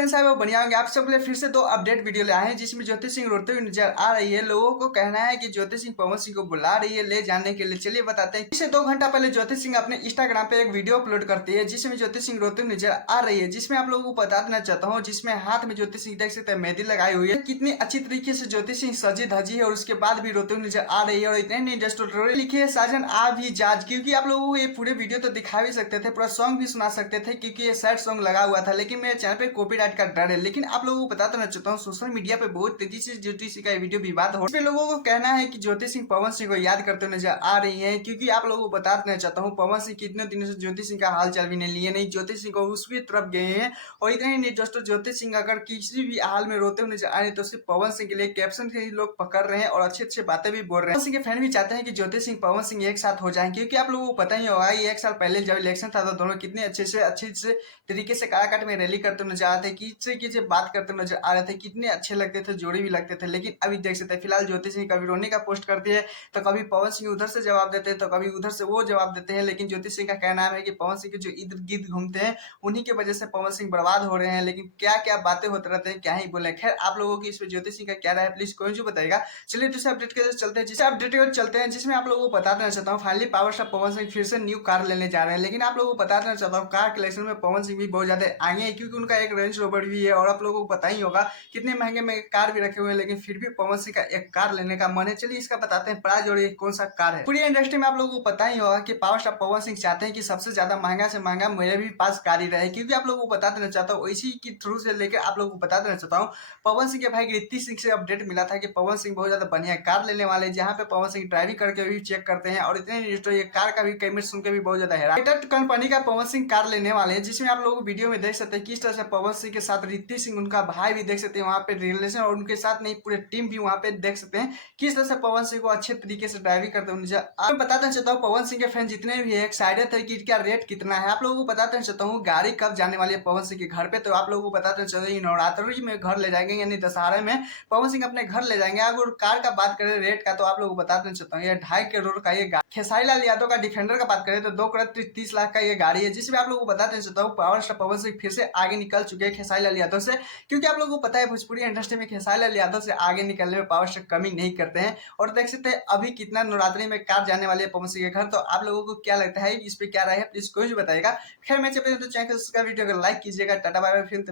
Friends साहब बढ़िया होंगे। आप सबके लिए फिर से दो अपडेट वीडियो ले आए हैं जिसमें ज्योति सिंह रोते हुए नजर आ रही है। लोगों को कहना है कि ज्योति सिंह पवन सिंह को बुला रही है ले जाने के लिए। चलिए बताते हैं। इससे 2 घंटा पहले ज्योति सिंह अपने इंस्टाग्राम पे एक वीडियो अपलोड करती है जिसमें ज्योति सिंह रोते हुए नजर आ रही है, जिसमें आप लोगों को बता देना चाहता हूँ, जिसमें हाथ में ज्योति सिंह देख सकते हैं मेहंदी लगाई हुई है। कितनी अच्छी तरीके से ज्योति सिंह सजी धजी है और उसके बाद भी रोते हुए नजर आ रही है। और इतने नहीं इंडस्ट्री लिखी है साजन आ भी जाज, क्योंकि आप लोगों को ये पूरे वीडियो तो दिखा भी सकते थे, पूरा सॉन्ग भी सुना सकते थे क्योंकि ये सैड सॉन्ग लगा हुआ था, लेकिन मेरे चैनल पे कॉपीराइट का डर है। लेकिन आप लोगों को बताता रहना चाहता हूँ, सोशल मीडिया पे बहुत तेजी से ज्योति सिंह का वीडियो विवाद हो रहा है। लोगों को कहना है कि ज्योति सिंह पवन सिंह को याद करते हुए नजर आ रही है, क्योंकि आप लोगों को बता देना चाहता हूँ पवन सिंह कितने दिनों से ज्योति सिंह का हाल चाल भी नहीं लिए, नहीं ज्योति सिंह को उसकी तरफ गए हैं। और इतने ही नहीं दोस्तों, ज्योति सिंह अगर किसी भी हाल में रोते हुए नजर आ रहे हैं तो सिर्फ पवन सिंह के लिए कैप्शन से ही लोग पकड़ रहे हैं और अच्छी अच्छी बातें भी बोल रहे हैं। पवन सिंह के फैन भी चाहते हैं कि ज्योति सिंह पवन सिंह एक साथ हो जाएं, क्योंकि आप लोगों को पता ही होगा ये 1 साल पहले जब इलेक्शन था तो दोनों कितने अच्छे से तरीके से काराकाट में रैली करते नजर आते थे, किससे बात करते नजर आ रहे थे, कितने अच्छे लगते थे, जोड़ी भी लगते थे। लेकिन अभी देख सकते हैं फिलहाल ज्योति सिंह कभी रोने का पोस्ट करती है तो कभी पवन सिंह उधर से जवाब देते हैं तो कभी उधर से वो जवाब देते हैं। लेकिन ज्योति सिंह का कहना है कि पवन सिंह के जो इर्द गिर्द घूमते हैं उन्हीं की वजह से पवन सिंह बर्बाद हो रहे हैं। लेकिन क्या क्या बातें होते रहते हैं, क्या ही बोले। खैर आप लोगों की इसमें ज्योति सिंह का क्या राय है प्लीज कोई जो बताएगा। चलिए दूसरे अपडेट के चलते हैं, जिसे अपडेट के चलते हैं जिसमें आप लोगों को बता देना चाहता हूँ finally power star Pawan Singh फिर से न्यू कार लेने जा रहे हैं। लेकिन आप लोगों को बता देना चाहता हूँ कार कलेक्शन में पवन सिंह भी बहुत ज्यादा आगे है, क्योंकि उनका एक रेंज रोवर भी है और आप लोगों को पता ही होगा कितने महंगे महंगे कार भी रखे हुए हैं। लेकिन फिर भी पवन सिंह का एक कार लेने का मन है। चलिए इसका बताते हैं प्राइस और ये कौन सा कार है। पूरी इंडस्ट्री में आप लोगों को पता ही होगा कि पावर स्टार पवन सिंह चाहते हैं कि सबसे ज्यादा महंगा से महंगा मेरे भी पास कार ही रहे, क्योंकि आप लोगों को बता देना चाहता हूँ इसी की थ्रू से लेकर आप लोगों को बता देना चाहता हूँ पवन सिंह के भाई ऋतिक सिंह से अपडेट मिला था कि पवन सिंह बहुत ज्यादा बढ़िया कार लेने वाले, जहाँ पे पवन सिंह ड्राइविंग करके भी चेक करते हैं। और इतने ये कार का भी कीमत सुन के भी बहुत ज्यादा हैरान। कंपनी का पवन सिंह कार लेने वाले हैं, जिसमें आप लोग वीडियो में देख सकते हैं किस तरह से पवन सिंह के साथ ऋतिक सिंह उनका भाई भी देख सकते हैं वहाँ पे रिलेशन, और उनके साथ नहीं पूरे टीम भी वहाँ पे देख सकते हैं किस तरह से पवन सिंह को अच्छे तरीके से ड्राइविंग करते हुए। मैं बताना चाहता हूँ पवन सिंह के फैन जितने भी है एक्साइटेड थे कि इसका रेट कितना है। आप लोगों को बताना चाहता हूँ गाड़ी कब जाने वाली है पवन सिंह के घर पे, तो आप लोगों को बताना चाहता हूँ नवरात्रि में घर ले जाएंगे, यानी दशहरे में पवन सिंह अपने घर ले जाएंगे। अगर कार का बात करें रेट का तो आप लोगों को बताना चाहता हूँ ये 2.5 करोड़ का ये खेसारी लाल यादव का डिफेंडर का बात करें तो 2 करोड़ 30 लाख का ये गाड़ी है, जिसमें आप लोगों को बताना चाहता हूँ पावर स्टार पवन सिंह फिर से आगे निकल चुके हैं खेसारी लाल यादव से, क्योंकि आप लोगों को पता है भोजपुरी इंडस्ट्री में खेसारी लाल यादव से आगे निकलने में पावर स्टार कमी नहीं करते हैं। और देख सकते हैं अभी कितना नवरात्रि में कार जाने वाली है पवन सिंह के घर। तो आप लोगों को क्या लगता है इस पे क्या राय है प्लीज कोई भी बताएगा। खैर मैं चाहता हूँ तो चैनल का वीडियो को लाइक कीजिएगा। Tata bye bye. फिर